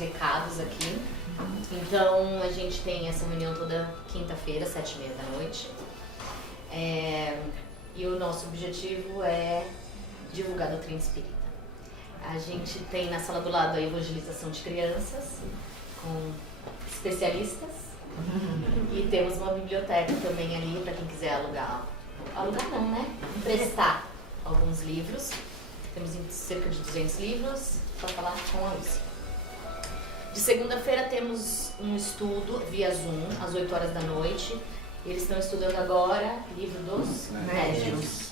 recados aqui. Então, a gente tem essa reunião toda quinta-feira, 7h30. E o nosso objetivo é divulgar a doutrina espírita. A gente tem na sala do lado a evangelização de crianças, com especialistas. E temos uma biblioteca também ali para quem quiser alugar. Alugar não, né? Emprestar alguns livros. Temos cerca de 200 livros para falar com a Lúcia. De segunda-feira temos um estudo via Zoom, às 8h. Eles estão estudando agora Livro dos Médiuns.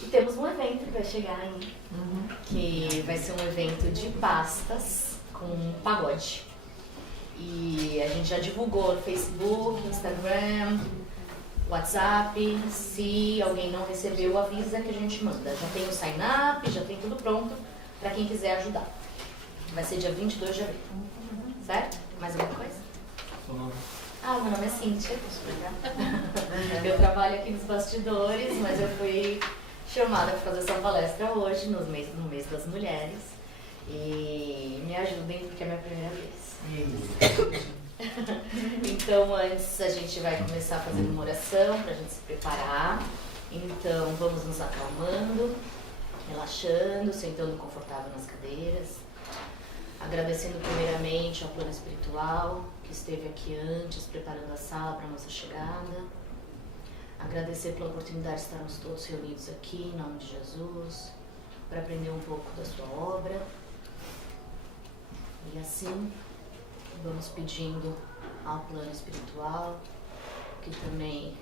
E temos um evento que vai chegar aí, que vai ser um evento de pastas com pagode. E a gente já divulgou no Facebook, Instagram, WhatsApp. Se alguém não recebeu, avisa que a gente manda. Já tem o sign-up, já tem tudo pronto para quem quiser ajudar. Vai ser dia 22 de abril. Certo? Mais alguma coisa? Meu nome é Cíntia. Eu trabalho aqui nos bastidores, mas eu fui chamada para fazer essa palestra hoje, no mês das mulheres. E me ajudem, porque é a minha primeira vez. Então, antes a gente vai começar fazendo uma oração para a gente se preparar. Então, vamos nos acalmando, relaxando, sentando confortável nas cadeiras. Agradecendo primeiramente ao plano espiritual que esteve aqui antes, preparando a sala para a nossa chegada. Agradecer pela oportunidade de estarmos todos reunidos aqui, em nome de Jesus, para aprender um pouco da sua obra. E assim, vamos pedindo ao plano espiritual que também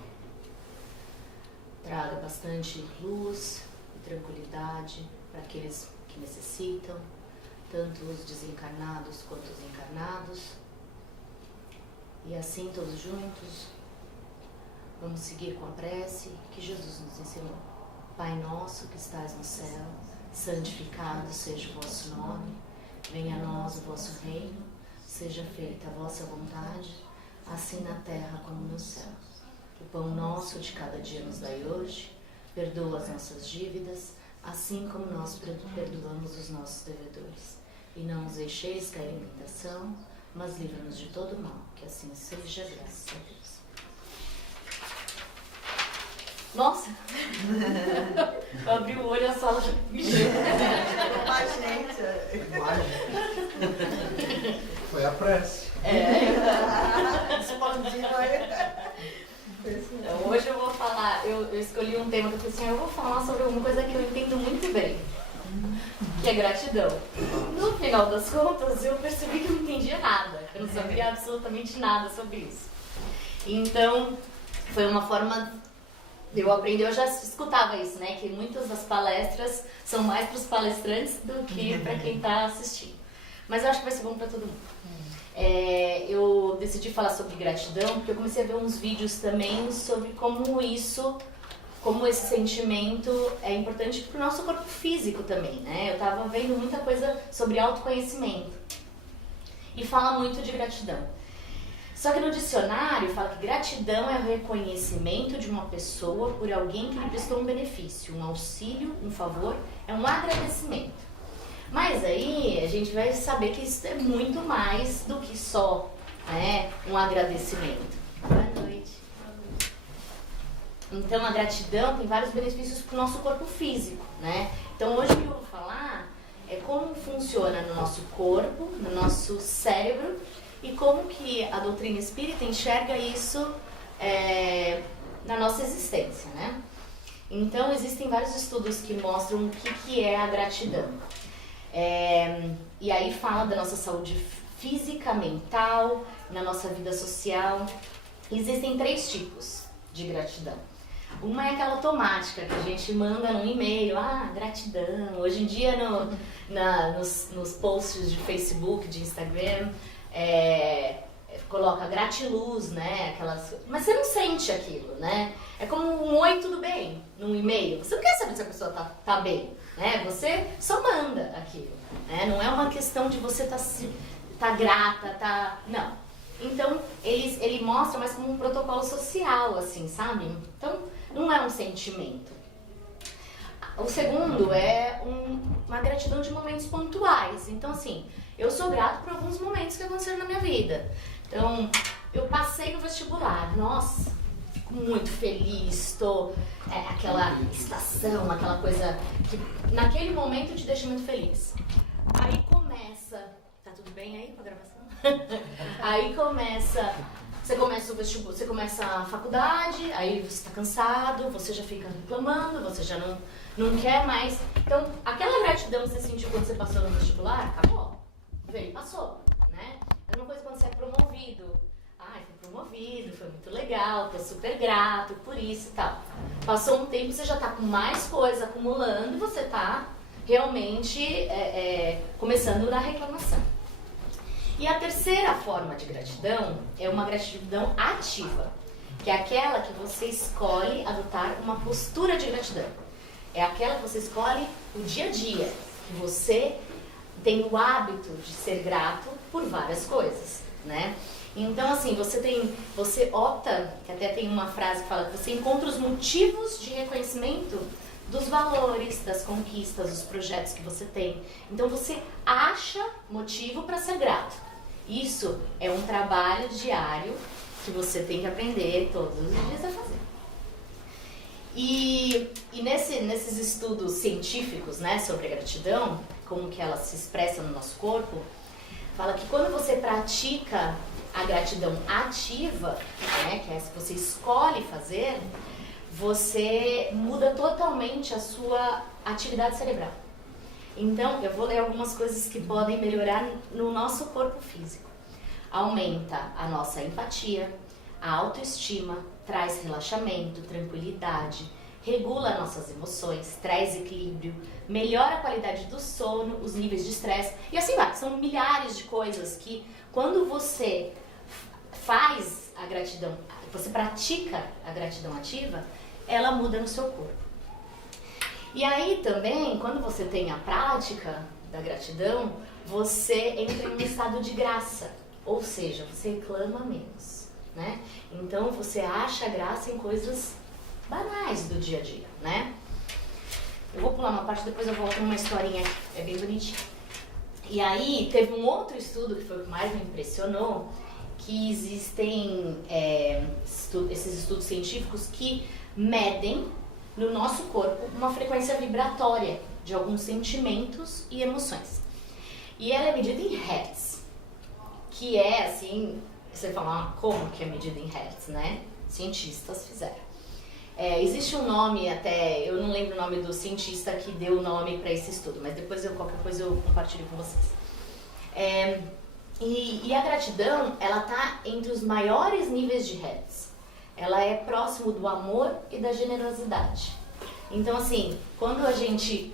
traga bastante luz e tranquilidade para aqueles que necessitam, tanto os desencarnados quanto os encarnados. E assim, todos juntos, vamos seguir com a prece que Jesus nos ensinou. Pai nosso que estás no céu, santificado seja o vosso nome. Venha a nós o vosso reino, seja feita a vossa vontade, assim na terra como no céu. O pão nosso de cada dia nos dai hoje, perdoa as nossas dívidas, assim como nós perdoamos os nossos devedores. E não nos deixeis cair em tentação, mas livra-nos de todo mal, que assim seja, graças a Deus. Nossa! Eu abri o olho e a sala já mexeu. Mais gente. Foi a prece. Expandindo. Então, hoje eu vou falar, eu escolhi um tema que eu falei assim, eu vou falar sobre uma coisa que eu entendo muito bem, que é gratidão. No final das contas, eu percebi que eu não entendia nada, eu não sabia absolutamente nada sobre isso. Então, foi uma forma de eu aprender, eu já escutava isso, né, que muitas das palestras são mais para os palestrantes do que para quem está assistindo. Mas eu acho que vai ser bom para todo mundo. Eu decidi falar sobre gratidão porque eu comecei a ver uns vídeos também sobre como esse sentimento é importante para o nosso corpo físico também, né? Eu estava vendo muita coisa sobre autoconhecimento e fala muito de gratidão. Só que no dicionário fala que gratidão é o reconhecimento de uma pessoa por alguém que lhe prestou um benefício, um auxílio, um favor, é um agradecimento. Mas aí a gente vai saber que isso é muito mais do que só, né, um agradecimento. Boa noite. Então a gratidão tem vários benefícios para o nosso corpo físico, né? Então hoje o que eu vou falar é como funciona no nosso corpo, no nosso cérebro e como que a doutrina espírita enxerga isso na nossa existência, né? Então existem vários estudos que mostram o que é a gratidão. E aí fala da nossa saúde física, mental, na nossa vida social. Existem 3 tipos de gratidão. Uma é aquela automática que a gente manda num e-mail, gratidão. Hoje em dia nos posts de Facebook, de Instagram, coloca gratiluz, né? Mas você não sente aquilo, né? É como um oi, tudo bem, num e-mail. Você não quer saber se a pessoa tá bem, né? Você só manda aquilo, né? Não é uma questão de você tá grata, não. Então, ele mostra mais como um protocolo social, assim, sabe? Então, não é um sentimento. O segundo é uma gratidão de momentos pontuais. Então, assim, eu sou grato por alguns momentos que aconteceram na minha vida. Então, eu passei no vestibular, nossa, fico muito feliz, aquela estação, aquela coisa que naquele momento te deixa muito feliz. Aí começa, tá tudo bem aí com a gravação? Aí você começa o vestibular, você começa a faculdade, aí você tá cansado, você já fica reclamando, você já não quer mais. Então, aquela gratidão que você sentiu quando você passou no vestibular, acabou. Veio e passou, né? É uma coisa quando você é promovido. Ai, fui promovido, foi muito legal, tô super grato por isso e tal. Passou um tempo, você já tá com mais coisa acumulando e você tá realmente começando na reclamação. E a terceira forma de gratidão é uma gratidão ativa, que é aquela que você escolhe adotar uma postura de gratidão. É aquela que você escolhe o dia a dia, que você tem o hábito de ser grato por várias coisas, né? Então, assim, você opta, que até tem uma frase que fala que você encontra os motivos de reconhecimento dos valores, das conquistas, dos projetos que você tem. Então, você acha motivo para ser grato. Isso é um trabalho diário que você tem que aprender todos os dias a fazer. E nesses estudos científicos, né, sobre a gratidão, como que ela se expressa no nosso corpo, fala que quando você pratica a gratidão ativa, né, que é essa que você escolhe fazer, você muda totalmente a sua atividade cerebral. Então, eu vou ler algumas coisas que podem melhorar no nosso corpo físico. Aumenta a nossa empatia, a autoestima, traz relaxamento, tranquilidade, regula nossas emoções, traz equilíbrio, melhora a qualidade do sono, os níveis de estresse e assim vai. São milhares de coisas que quando você faz a gratidão, você pratica a gratidão ativa, ela muda no seu corpo. E aí também, quando você tem a prática da gratidão, você entra em um estado de graça, ou seja, você reclama menos, né? Então você acha graça em coisas banais do dia a dia, né? Eu vou pular uma parte, depois eu volto numa historinha, é bem bonitinha. E aí teve um outro estudo que foi o que mais me impressionou, que existem esses estudos científicos que medem no nosso corpo uma frequência vibratória de alguns sentimentos e emoções. E ela é medida em hertz, que é assim, você fala, como que é medida em hertz, né? Cientistas fizeram. Existe um nome até, eu não lembro o nome do cientista que deu o nome para esse estudo, mas depois qualquer coisa eu compartilho com vocês. E a gratidão, ela tá entre os maiores níveis de hertz. Ela é próximo do amor e da generosidade. Então, assim, quando a gente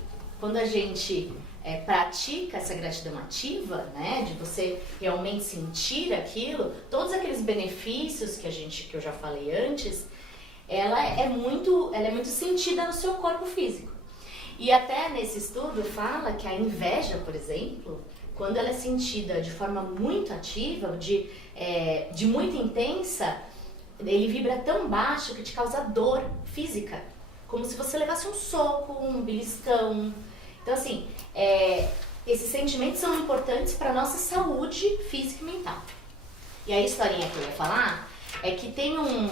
pratica essa gratidão ativa, né, de você realmente sentir aquilo, todos aqueles benefícios que eu já falei antes, ela é muito sentida no seu corpo físico. E até nesse estudo fala que a inveja, por exemplo, quando ela é sentida de forma muito ativa, de muito intensa, ele vibra tão baixo que te causa dor física, como se você levasse um soco, um beliscão. Então, assim, esses sentimentos são importantes para a nossa saúde física e mental. E a historinha que eu ia falar é que tem um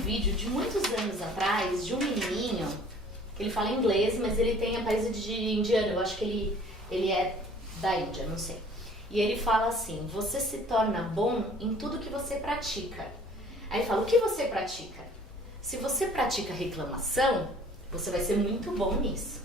vídeo de muitos anos atrás de um menininho, que ele fala inglês, mas ele tem a aparência de indiano, eu acho que ele é da Índia, não sei. E ele fala assim, você se torna bom em tudo que você pratica. Aí fala, o que você pratica? Se você pratica reclamação, você vai ser muito bom nisso.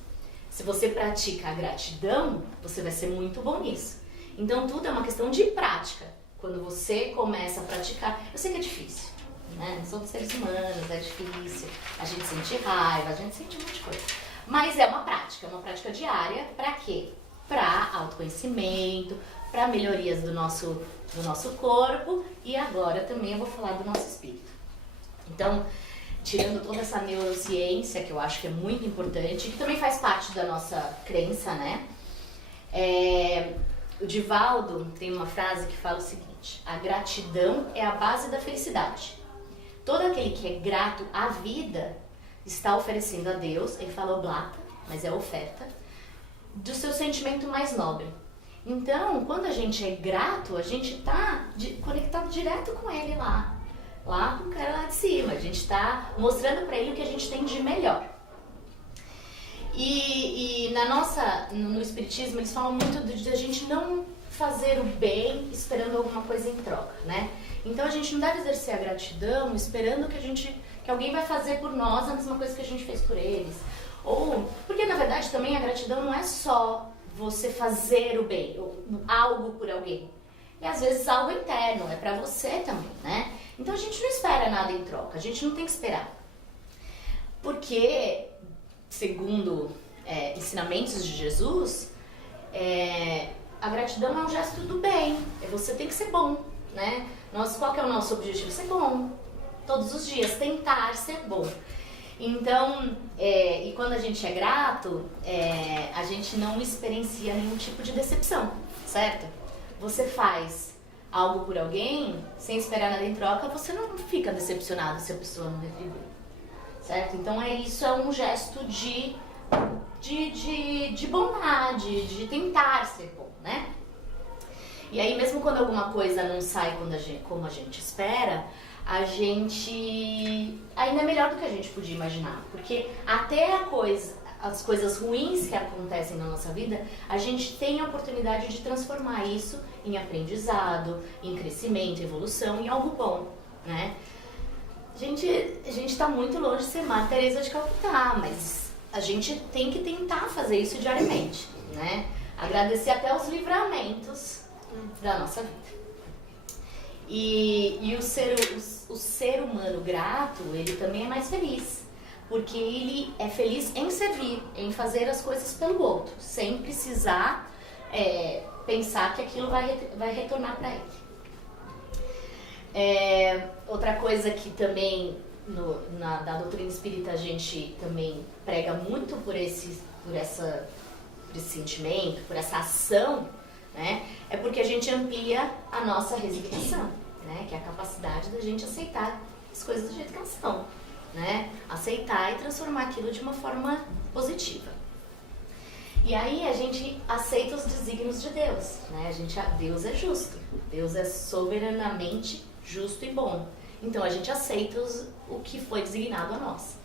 Se você pratica a gratidão, você vai ser muito bom nisso. Então tudo é uma questão de prática. Quando você começa a praticar, eu sei que é difícil, né? Nós somos seres humanos, é difícil. A gente sente raiva, a gente sente um monte de coisa. Mas é uma prática diária. Pra quê? Pra autoconhecimento, para melhorias do nosso corpo e agora também eu vou falar do nosso espírito. Então, tirando toda essa neurociência que eu acho que é muito importante, que também faz parte da nossa crença, né? O Divaldo tem uma frase que fala o seguinte, a gratidão é a base da felicidade. Todo aquele que é grato à vida está oferecendo a Deus, ele fala oblata, mas é oferta, do seu sentimento mais nobre. Então, quando a gente é grato, a gente está conectado direto com ele lá com o cara lá de cima. A gente está mostrando para ele o que a gente tem de melhor. E no Espiritismo eles falam muito de a gente não fazer o bem esperando alguma coisa em troca, né? Então a gente não deve exercer a gratidão esperando que alguém vai fazer por nós a mesma coisa que a gente fez por eles. Ou, porque na verdade também a gratidão não é só você fazer o bem, algo por alguém. E às vezes algo interno, é pra você também, né? Então a gente não espera nada em troca, a gente não tem que esperar. Porque, segundo ensinamentos de Jesus, a gratidão é um gesto do bem, você tem que ser bom, né? Qual que é o nosso objetivo? Ser bom, todos os dias, tentar ser bom. Então, e quando a gente é grato, a gente não experiencia nenhum tipo de decepção, certo? Você faz algo por alguém, sem esperar nada em troca, você não fica decepcionado se a pessoa não retribui, certo? Então isso é um gesto de bondade, de tentar ser bom, né? E aí mesmo quando alguma coisa não sai como a gente espera, a gente ainda é melhor do que a gente podia imaginar, porque até as coisas ruins que acontecem na nossa vida, a gente tem a oportunidade de transformar isso em aprendizado, em crescimento, evolução, em algo bom, né? A gente está muito longe de ser Madre Teresa de Calcutá, mas a gente tem que tentar fazer isso diariamente, né? Agradecer até os livramentos da nossa vida. E o ser humano grato, ele também é mais feliz, porque ele é feliz em servir, em fazer as coisas pelo outro, sem precisar pensar que aquilo vai retornar para ele. Outra coisa que também da doutrina espírita a gente também prega muito por esse sentimento, por essa ação, né? É porque a gente amplia a nossa resignação, né? Que é a capacidade da gente aceitar as coisas do jeito que elas são, né? Aceitar e transformar aquilo de uma forma positiva. E aí a gente aceita os desígnios de Deus, né? Deus é justo, Deus é soberanamente justo e bom. Então a gente aceita o que foi designado a nós.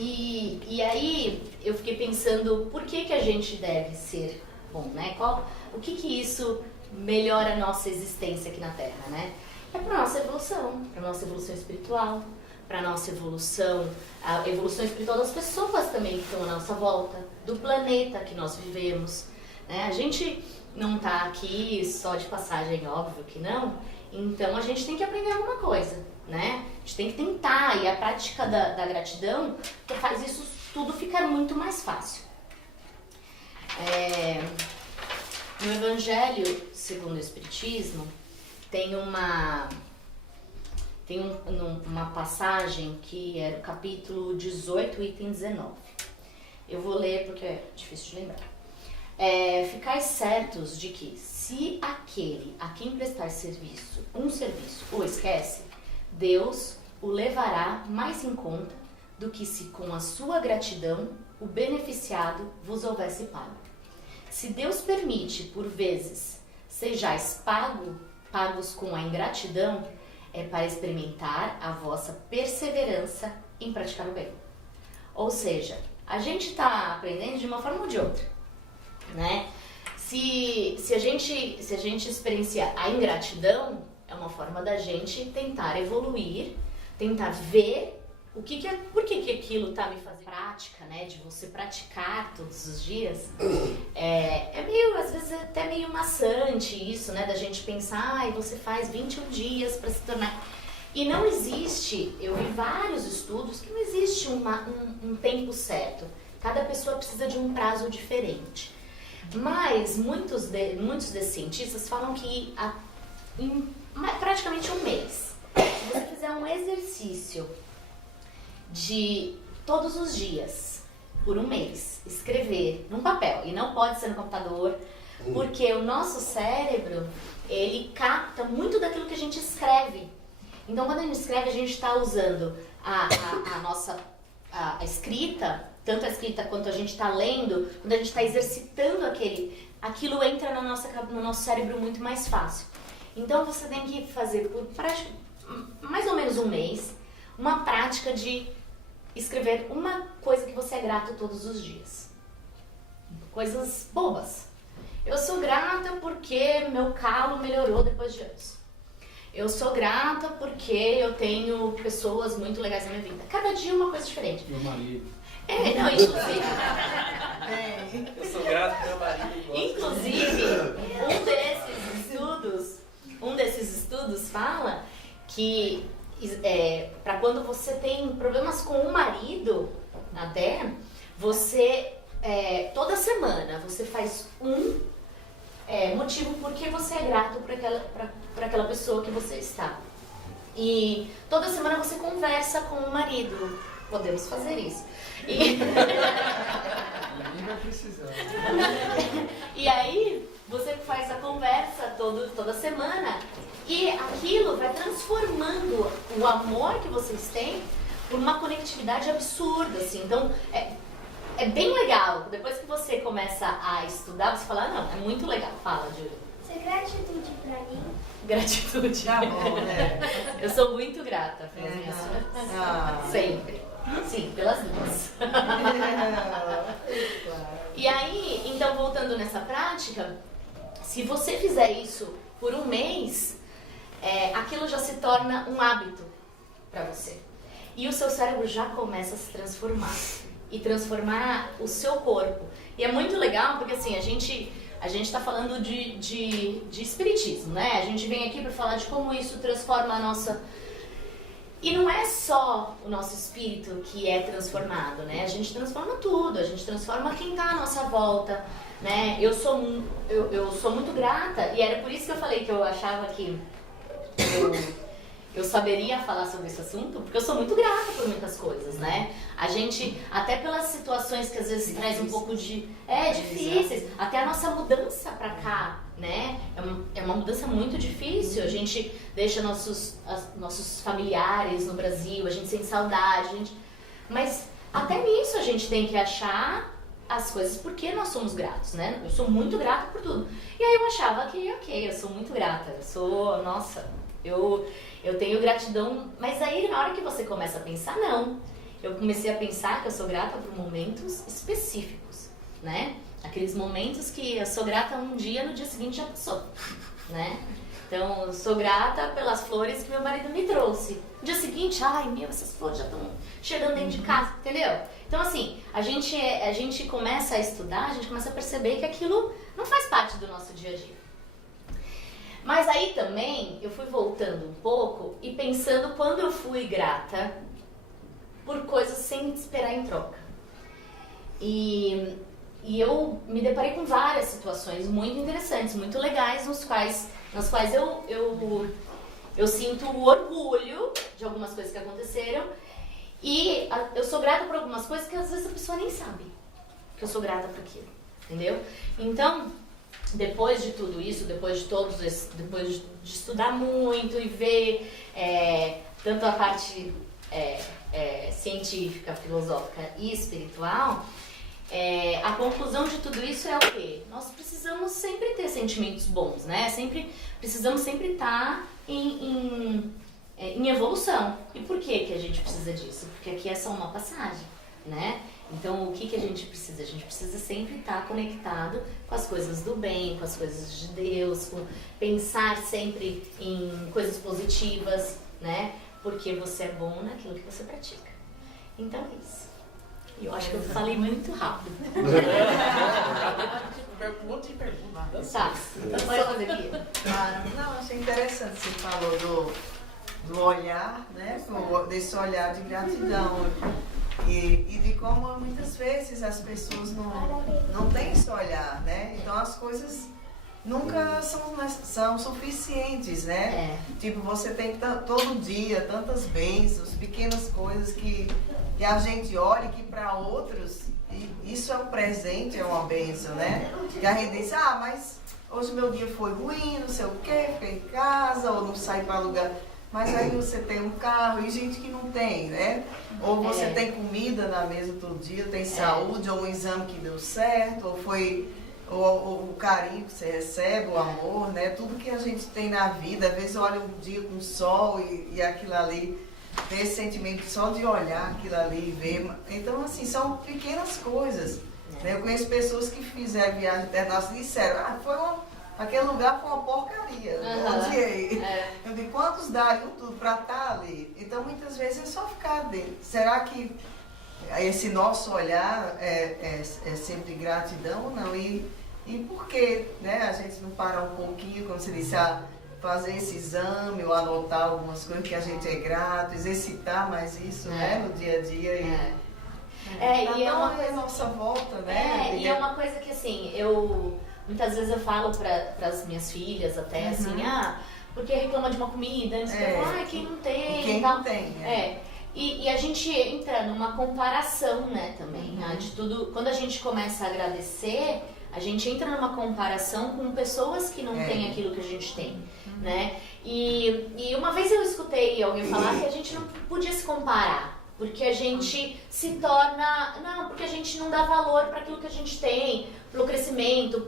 E aí eu fiquei pensando por que a gente deve ser bom, né? O que isso melhora a nossa existência aqui na Terra, né? É para nossa evolução espiritual, para nossa evolução, a evolução espiritual das pessoas também que estão à nossa volta, do planeta que nós vivemos, né? A gente não está aqui só de passagem, óbvio que não, então a gente tem que aprender alguma coisa, né? A gente tem que tentar, e a prática da gratidão faz isso tudo ficar muito mais fácil. No Evangelho segundo o Espiritismo tem uma passagem que é o capítulo 18, item 19. Eu vou ler porque é difícil de lembrar. Ficais certos de que, se aquele a quem prestar um serviço o esquece, Deus o levará mais em conta do que se com a sua gratidão o beneficiado vos houvesse pago. Se Deus permite, por vezes, sejais pagos com a ingratidão, é para experimentar a vossa perseverança em praticar o bem. Ou seja, a gente está aprendendo de uma forma ou de outra, né? Se a gente experiencia a ingratidão, é uma forma da gente tentar evoluir, tentar ver por que aquilo está me fazendo prática, né? De você praticar todos os dias. Às vezes é até meio maçante isso, né? Da gente pensar, você faz 21 dias para se tornar... E não existe, eu vi vários estudos, que não existe um tempo certo. Cada pessoa precisa de um prazo diferente. Mas muitos desses cientistas falam que em praticamente um mês, se você fizer um exercício de todos os dias, por um mês, escrever num papel, e não pode ser no computador, porque o nosso cérebro, ele capta muito daquilo que a gente escreve. Então, quando a gente escreve, a gente está usando a nossa a escrita, tanto a escrita quanto a gente está lendo, quando a gente está exercitando aquilo entra no nosso cérebro muito mais fácil. Então você tem que fazer por mais ou menos um mês uma prática de escrever uma coisa que você é grato todos os dias. Coisas bobas. Eu sou grata porque meu calo melhorou depois de anos. Eu sou grata porque eu tenho pessoas muito legais na minha vida. Cada dia uma coisa diferente. Meu marido. Não, inclusive... Eu sou grato pro meu marido. Inclusive, um desses estudos fala que para quando você tem problemas com o marido, até, você, toda semana, você faz um motivo porque você é grato por aquela pessoa que você está. E toda semana você conversa com o marido. Podemos fazer isso. Ninguém vai precisar. E aí, você faz a conversa toda semana e aquilo vai transformando o amor que vocês têm por uma conectividade absurda, assim. Então, é bem legal. Depois que você começa a estudar, você fala, não, é muito legal. Fala, Júlia. Isso é gratitude pra mim? Gratitude. Tá bom, né? Eu sou muito grata pelas minhas filhas. Sempre. Sim, pelas duas. E aí, então, voltando nessa prática, se você fizer isso por um mês, aquilo já se torna um hábito para você. E o seu cérebro já começa a se transformar. E transformar o seu corpo. E é muito legal, porque assim, a gente está falando de espiritismo, né? A gente vem aqui para falar de como isso transforma a nossa... E não é só o nosso espírito que é transformado, né? A gente transforma tudo, a gente transforma quem está à nossa volta, né? Eu sou muito grata, e era por isso que eu falei que eu achava que eu saberia falar sobre esse assunto, porque eu sou muito grata por muitas coisas, né? A gente, até pelas situações que às vezes traz um pouco de... difíceis, até a nossa mudança pra cá, né? É uma mudança muito difícil, a gente deixa nossos familiares no Brasil, a gente sente saudade, mas até nisso a gente tem que achar as coisas porque nós somos gratos, né? Eu sou muito grata por tudo. E aí eu achava que, ok, eu sou muito grata, eu tenho gratidão, mas aí na hora que você começa a pensar, não. Eu comecei a pensar que eu sou grata por momentos específicos, né? Aqueles momentos que eu sou grata um dia, no dia seguinte já passou, né? Então, eu sou grata pelas flores que meu marido me trouxe. No dia seguinte, essas flores já estão chegando dentro de casa, entendeu? Então, assim, a gente começa a estudar, a gente começa a perceber que aquilo não faz parte do nosso dia a dia. Mas aí também, eu fui voltando um pouco e pensando quando eu fui grata por coisas sem esperar em troca. E eu me deparei com várias situações muito interessantes, muito legais, nas quais eu sinto orgulho de algumas coisas que aconteceram. E eu sou grata por algumas coisas que às vezes a pessoa nem sabe que eu sou grata por aquilo, entendeu? Então, depois de tudo isso, depois de estudar muito e ver tanto a parte científica, filosófica e espiritual, a conclusão de tudo isso é o quê? Nós precisamos sempre ter sentimentos bons, né? Precisamos sempre estar em evolução. E por que a gente precisa disso? Porque aqui é só uma passagem, né? Então, o que a gente precisa? A gente precisa sempre estar conectado com as coisas do bem, com as coisas de Deus, pensar sempre em coisas positivas, né? Porque você é bom naquilo que você pratica. Então, é isso. E eu acho que eu falei muito rápido. Um monte de perguntas. Tá, então pode fazer aqui. Não, achei interessante você falou do olhar, né? Desse olhar de gratidão. E de como muitas vezes as pessoas não têm esse olhar, né? Então as coisas nunca são suficientes, né? Tipo, você tem todo dia tantas bênçãos, pequenas coisas que a gente olha e que para outros isso é um presente, é uma bênção, né? Que a gente diz, mas hoje meu dia foi ruim, não sei o quê, fiquei em casa ou não saí para lugar. mas aí você tem um carro e gente que não tem, né? Ou você É. tem comida na mesa todo dia, tem saúde, ou um exame que deu certo, ou foi o carinho que você recebe, o amor, né? Tudo que a gente tem na vida, às vezes olha um dia com sol e aquilo ali, ter esse sentimento só de olhar aquilo ali e ver. Então, assim, são pequenas coisas. Né? Eu conheço pessoas que fizeram viagem internacional e disseram, aquele lugar foi uma porcaria, eu odiei. Eu digo, quantos dariam tudo para estar ali? Então, muitas vezes é só ficar dentro. Será que esse nosso olhar é sempre gratidão ou não? E por que, né, a gente não parar um pouquinho, como você disse, fazer esse exame ou anotar algumas coisas que a gente é grato, exercitar mais isso, né, no dia a dia. E é uma coisa nossa volta, né? E é uma coisa que assim, muitas vezes eu falo para as minhas filhas até assim, porque reclama de uma comida, quem não tem, quem não tem, E a gente entra numa comparação, né, também, né, de tudo. Quando a gente começa a agradecer, a gente entra numa comparação com pessoas que não têm aquilo que a gente tem, né? E uma vez eu escutei alguém falar que a gente não podia se comparar, porque a gente se torna... Não, porque a gente não dá valor para aquilo que a gente tem, pelo crescimento,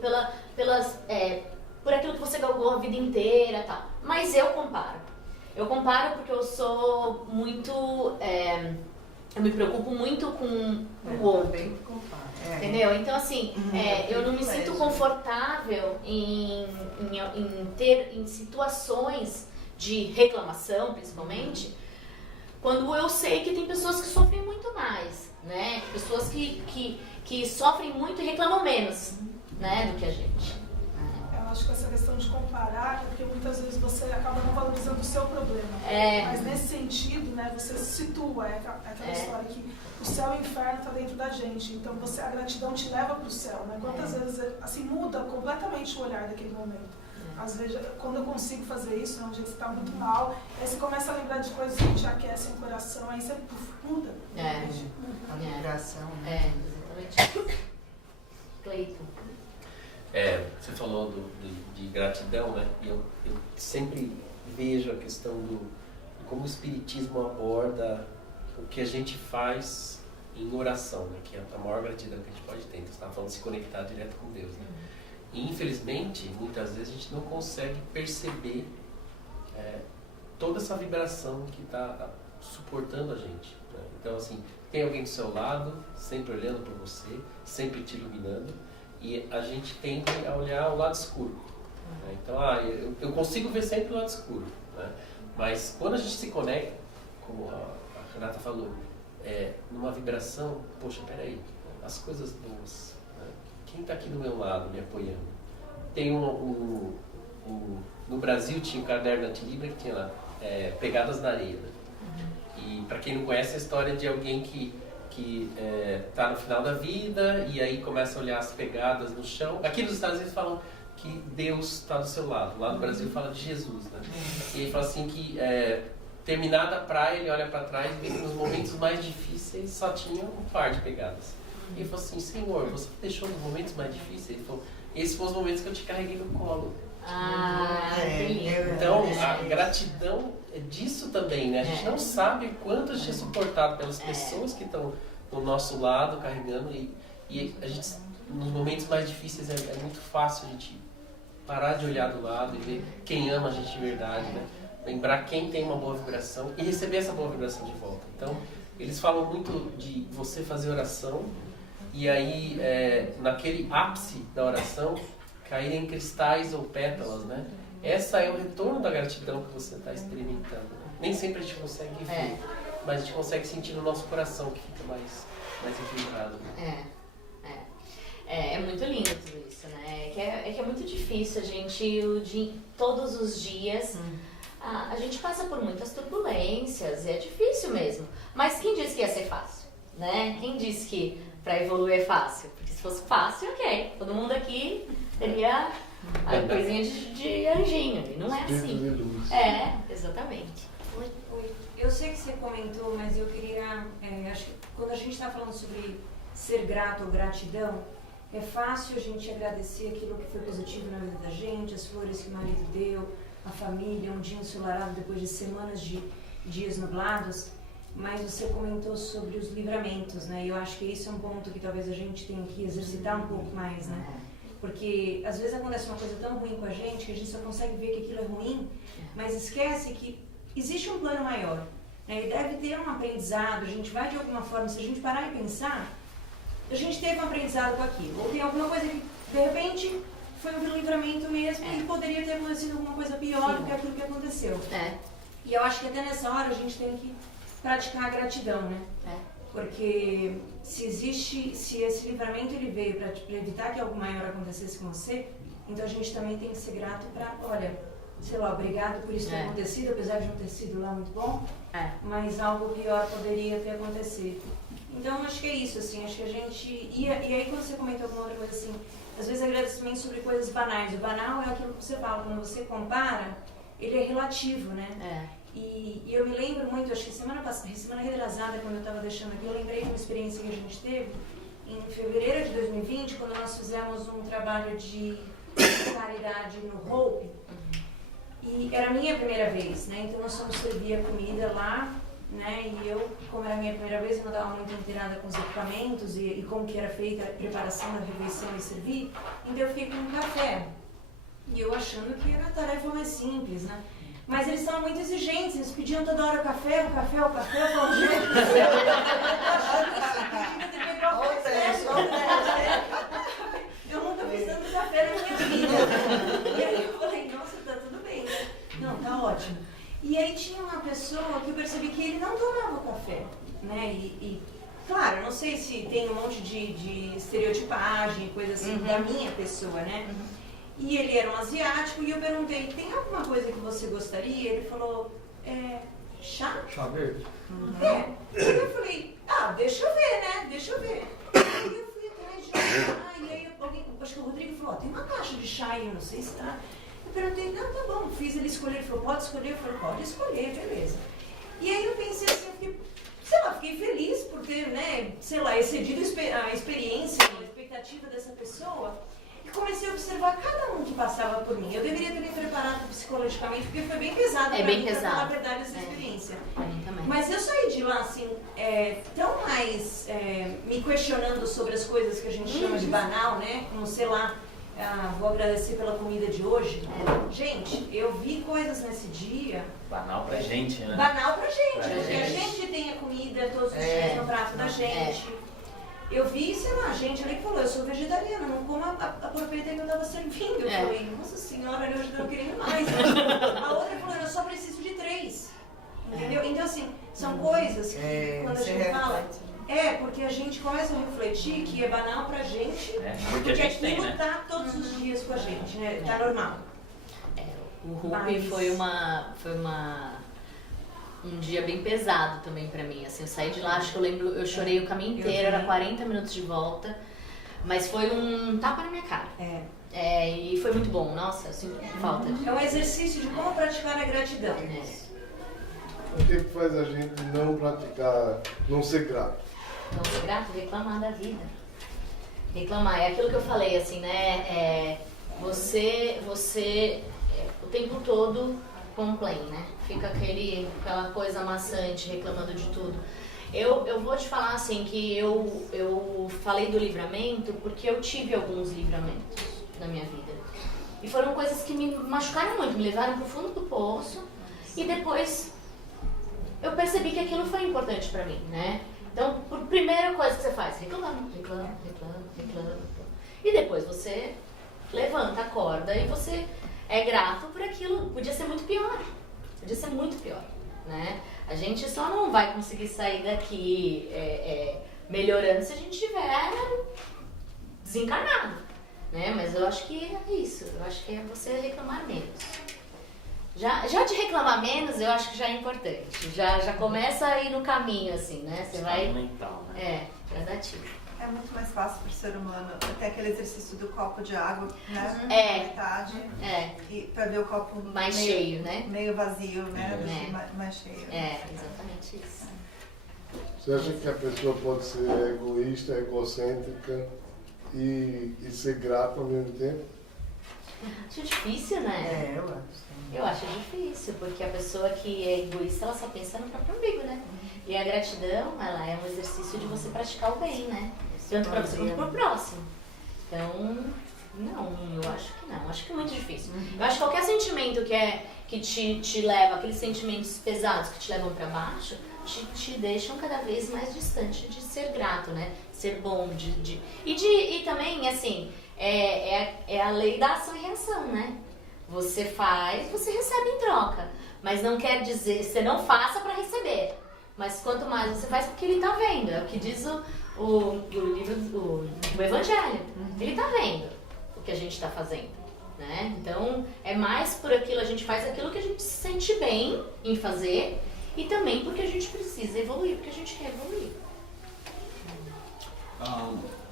por aquilo que você galgou a vida inteira e tal. Mas eu comparo. Eu comparo porque eu sou muito... eu me preocupo muito com o outro. Entendeu? Então, assim, eu não me sinto confortável em ter em situações de reclamação, principalmente, quando eu sei que tem pessoas que sofrem muito mais, né? Pessoas que sofrem muito e reclamam menos, né, do que a gente. Eu acho que essa questão de comparar é porque muitas vezes você acaba não valorizando o seu problema. Mas nesse sentido, né, você se situa, aquela história que o céu e o inferno está dentro da gente. Então a gratidão te leva para o céu, né? Quantas vezes assim muda completamente o olhar daquele momento. Às vezes, quando eu consigo fazer isso, né, um dia que você está muito mal, aí você começa a lembrar de coisas que te aquecem o coração, aí você muda. A vibração, né? Exatamente. Cleiton. Você falou de gratidão, né? E eu sempre vejo a questão de como o Espiritismo aborda o que a gente faz em oração, né? Que é a maior gratidão que a gente pode ter. Então, você estava falando de se conectar direto com Deus, né? E, infelizmente, muitas vezes a gente não consegue perceber toda essa vibração que está suportando a gente, né? Então, assim, tem alguém do seu lado, sempre olhando por você, sempre te iluminando, e a gente tende a olhar o lado escuro, né? Então, eu consigo ver sempre o lado escuro, né? Mas quando a gente se conecta, como a Renata falou, numa vibração, poxa, peraí, as coisas boas, né? Quem está aqui do meu lado me apoiando? Tem no Brasil tinha um caderno antilibra que tinha lá, Pegadas na Areia, né? E para quem não conhece a história de alguém que está no final da vida e aí começa a olhar as pegadas no chão. Aqui nos Estados Unidos falam que Deus está do seu lado. Lá no Brasil fala de Jesus, né? E ele fala assim que terminada a praia, ele olha para trás e vê que nos momentos mais difíceis só tinha um par de pegadas. E ele falou assim, Senhor, você deixou nos momentos mais difíceis? Ele falou, esses foram os momentos que eu te carreguei no colo. Que lindo. Então, a gratidão é disso também, né? A gente não sabe quanto a gente é suportado pelas pessoas que estão do nosso lado, carregando. E a gente, nos momentos mais difíceis, é muito fácil a gente parar de olhar do lado e ver quem ama a gente de verdade, né? Lembrar quem tem uma boa vibração e receber essa boa vibração de volta. Então, eles falam muito de você fazer oração e aí, naquele ápice da oração, caírem cristais ou pétalas, né? Essa é o retorno da gratidão que você está experimentando, né? Nem sempre a gente consegue ver, mas a gente consegue sentir no nosso coração que fica mais equilibrado, né? É muito lindo tudo isso, né? É que é muito difícil a gente, todos os dias, a gente passa por muitas turbulências, é difícil mesmo. Mas quem disse que ia ser fácil, né? Quem disse que para evoluir é fácil? Porque se fosse fácil, ok. Todo mundo aqui teria a coisinha de anjinho, e não é assim. Exatamente. Oi. Eu sei que você comentou, mas eu queria... acho que quando a gente está falando sobre ser grato ou gratidão, é fácil a gente agradecer aquilo que foi positivo na vida da gente, as flores que o marido deu, a família, um dia ensolarado depois de semanas de dias nublados, mas você comentou sobre os livramentos, né? E eu acho que isso é um ponto que talvez a gente tenha que exercitar um pouco mais, né? Porque às vezes acontece uma coisa tão ruim com a gente que a gente só consegue ver que aquilo é ruim, mas esquece que existe um plano maior, né? E deve ter um aprendizado, a gente vai de alguma forma, se a gente parar e pensar, a gente teve um aprendizado com aquilo, ou tem alguma coisa que de repente foi um livramento mesmo e poderia ter acontecido alguma coisa pior do que aquilo que aconteceu. E eu acho que até nessa hora a gente tem que praticar a gratidão, né? Porque se esse livramento ele veio para evitar que algo maior acontecesse com você, então a gente também tem que ser grato para, olha, sei lá, obrigado por isso ter acontecido, apesar de não ter sido lá muito bom, mas algo pior poderia ter acontecido. Então acho que é isso, assim, acho que a gente... E aí quando você comentou alguma outra coisa assim, às vezes agradecimento sobre coisas banais. O banal é aquilo que você fala, quando você compara, ele é relativo, né? E eu me lembro muito, acho que semana retrasada, quando eu estava deixando aqui, eu lembrei de uma experiência que a gente teve em fevereiro de 2020, quando nós fizemos um trabalho de caridade no Hope. E era a minha primeira vez, né? Então nós fomos servir a comida lá, né? E eu, como era a minha primeira vez, eu não estava muito inteirada com os equipamentos e como que era feita a preparação da refeição e servir. Então eu fiquei com um café. E eu achando que era a tarefa mais simples, né? Mas eles estavam muito exigentes, eles pediam toda hora o café, eu falo, gente, eu nunca fiz tanto café na minha vida. E aí eu falei, nossa, tá tudo bem, né? Não, tá ótimo. E aí tinha uma pessoa que eu percebi que ele não tomava o café, né? E claro, eu não sei se tem um monte de estereotipagem, coisa assim, da minha pessoa, né? E ele era um asiático e eu perguntei, tem alguma coisa que você gostaria? Ele falou, chá? Chá verde? E eu falei, deixa eu ver, né? Deixa eu ver. E eu fui atrás de chá, e aí alguém, acho que o Rodrigo falou, tem uma caixa de chá aí, eu não sei se tá. Eu perguntei, não, tá bom, fiz ele escolher, ele falou, pode escolher? Eu falei, pode escolher, beleza. E aí eu pensei assim, fiquei feliz por ter, né, excedido a experiência, a expectativa dessa pessoa. Comecei a observar cada um que passava por mim. Eu deveria ter me preparado psicologicamente, porque foi bem pesado para mim, para falar a verdade, essa experiência. Mas eu saí de lá, assim, tão mais me questionando sobre as coisas que a gente chama de banal, né? Como, sei lá, vou agradecer pela comida de hoje. Gente, eu vi coisas nesse dia... Banal pra gente, né? Banal pra gente, porque a gente tem a comida todos os dias no prato da gente. Eu vi, sei lá, gente ali que falou, eu sou vegetariana, não como a porpeta que eu tava servindo. Eu falei, nossa senhora, eu já tô querendo mais. A outra falou, eu só preciso de 3. Entendeu? Então, assim, são coisas que quando a gente fala... porque a gente começa a refletir que é banal pra gente, porque aquilo tá todos os dias com a gente, né? Tá normal. O Rupi foi um dia bem pesado também pra mim, assim, eu saí de lá, acho que eu lembro, eu chorei o caminho inteiro, era 40 minutos de volta, mas foi um tapa na minha cara. E foi muito bom, nossa, eu sinto falta. É um exercício de como praticar a gratidão. O que faz a gente não praticar, não ser grato? Não ser grato, reclamar da vida. Reclamar, é aquilo que eu falei, assim, né, você o tempo todo complain, né? Fica aquela coisa maçante, reclamando de tudo. Eu vou te falar assim que eu falei do livramento porque eu tive alguns livramentos na minha vida. E foram coisas que me machucaram muito, me levaram pro fundo do poço e depois eu percebi que aquilo foi importante pra mim, né? Então, a primeira coisa que você faz, reclama. E depois você levanta, acorda e você é grato por aquilo. Podia ser muito pior, né? A gente só não vai conseguir sair daqui melhorando se a gente estiver desencarnado, né? Mas eu acho que é isso, eu acho que é você reclamar menos. Já de reclamar menos, eu acho que já é importante. Já começa a ir no caminho, assim, né? Você vai... mental, né? Gradativo. É muito mais fácil para o ser humano, até aquele exercício do copo de água, né? Metade. E para ver o copo mais cheio, né? Meio vazio, né? Mais cheio. Exatamente isso. Você acha que a pessoa pode ser egoísta, egocêntrica e ser grata ao mesmo tempo? Acho difícil, né? Eu acho. Eu acho difícil, porque a pessoa que é egoísta, ela só pensa no próprio umbigo, né? E a gratidão, ela é um exercício de você praticar o bem, né? Tanto para você quanto para o próximo. Então, não, eu acho que não. Acho que é muito difícil. Eu acho que qualquer sentimento que te leva, aqueles sentimentos pesados que te levam para baixo, te deixam cada vez mais distante de ser grato, né? Ser bom, e também, assim, é a lei da ação e reação, né? Você faz, você recebe em troca. Mas não quer dizer, você não faça para receber. Mas quanto mais você faz, porque ele tá vendo. É o que diz o livro, o Evangelho. Ele tá vendo o que a gente tá fazendo, né? Então, é mais por aquilo, a gente faz aquilo que a gente se sente bem em fazer e também porque a gente precisa evoluir, porque a gente quer evoluir.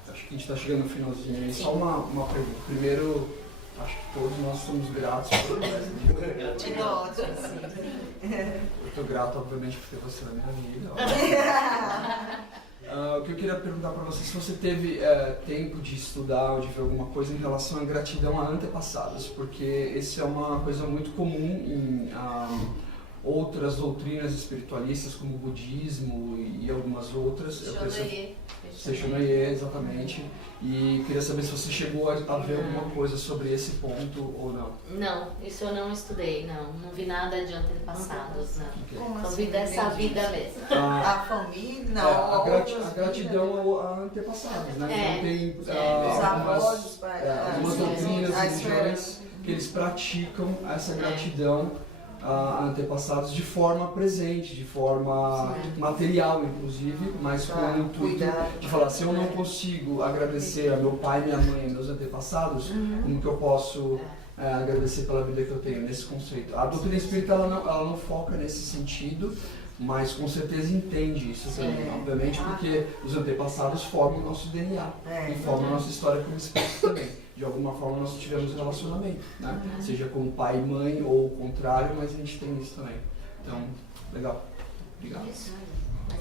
Acho que a gente está chegando no finalzinho aí. Só uma pergunta. Primeiro, acho que todos nós somos gratos pelo Gratidão. Eu estou grato, obviamente, por ter você na minha vida. O que eu queria perguntar para você, se você teve tempo de estudar ou de ver alguma coisa em relação à gratidão a antepassados, porque isso é uma coisa muito comum em outras doutrinas espiritualistas, como o budismo e algumas outras. Seishonoye, exatamente. E queria saber se você chegou a ver alguma coisa sobre esse ponto ou não. Não, isso eu não estudei, não vi nada de antepassados, não. Só vi assim, dessa vida mesmo. A família, não. A gratidão a antepassados, né? Então tem os avós, os pais, algumas doutrinas, religiões que eles praticam essa gratidão a antepassados de forma presente, de forma material, inclusive, mas com o intuito de falar, se eu não consigo agradecer a meu pai, minha mãe e meus antepassados, como que eu posso agradecer pela vida que eu tenho, nesse conceito. A doutrina espírita ela não foca nesse sentido, mas com certeza entende isso também, obviamente, porque os antepassados formam o nosso DNA e formam a nossa história como espírito também. De alguma forma nós tivemos relacionamento, né? Seja com pai e mãe ou o contrário, mas a gente tem isso também. Então, legal. Obrigado. Mais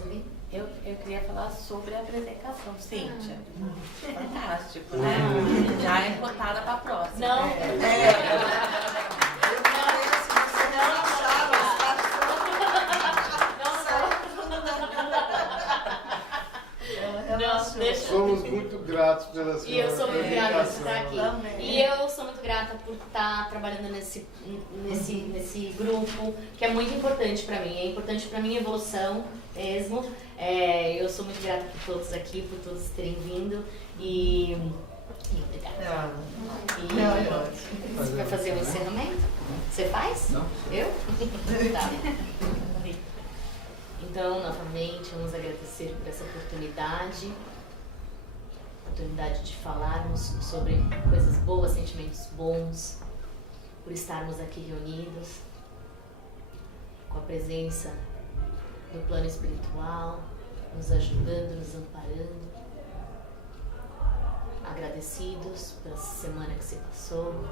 alguém? Eu queria falar sobre a apresentação, Cíntia. Fantástico, né? Já é cotada para a próxima. Não. Somos muito gratos pela sua E eu sou muito grata por dedicação. estar aqui. E eu sou muito grata por estar trabalhando nesse grupo, que é muito importante para mim. É importante para minha evolução mesmo. Eu sou muito grata por todos aqui, por todos terem vindo. E obrigada. Você vai fazer o encerramento? Você faz? Não. Eu? Tá. Então, novamente, vamos agradecer por essa oportunidade de falarmos sobre coisas boas, sentimentos bons, por estarmos aqui reunidos, com a presença do plano espiritual, nos ajudando, nos amparando, agradecidos pela semana que se passou,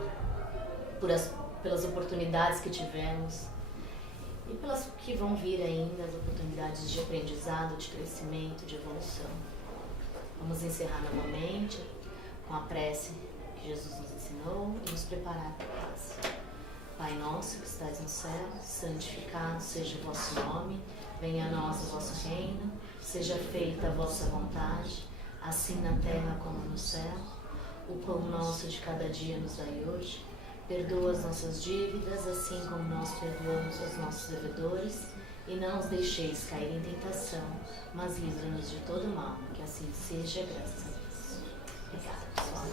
pelas oportunidades que tivemos e pelas que vão vir ainda, as oportunidades de aprendizado, de crescimento, de evolução. Vamos encerrar novamente com a prece que Jesus nos ensinou e nos preparar para a paz. Pai nosso que estais no céu, santificado seja o vosso nome, venha a nós o vosso reino, seja feita a vossa vontade, assim na terra como no céu. O pão nosso de cada dia nos dai hoje. Perdoa as nossas dívidas, assim como nós perdoamos aos nossos devedores. E não os deixeis cair em tentação, mas livra-nos de todo mal. Que assim seja, graças a Deus. Obrigada, pessoal.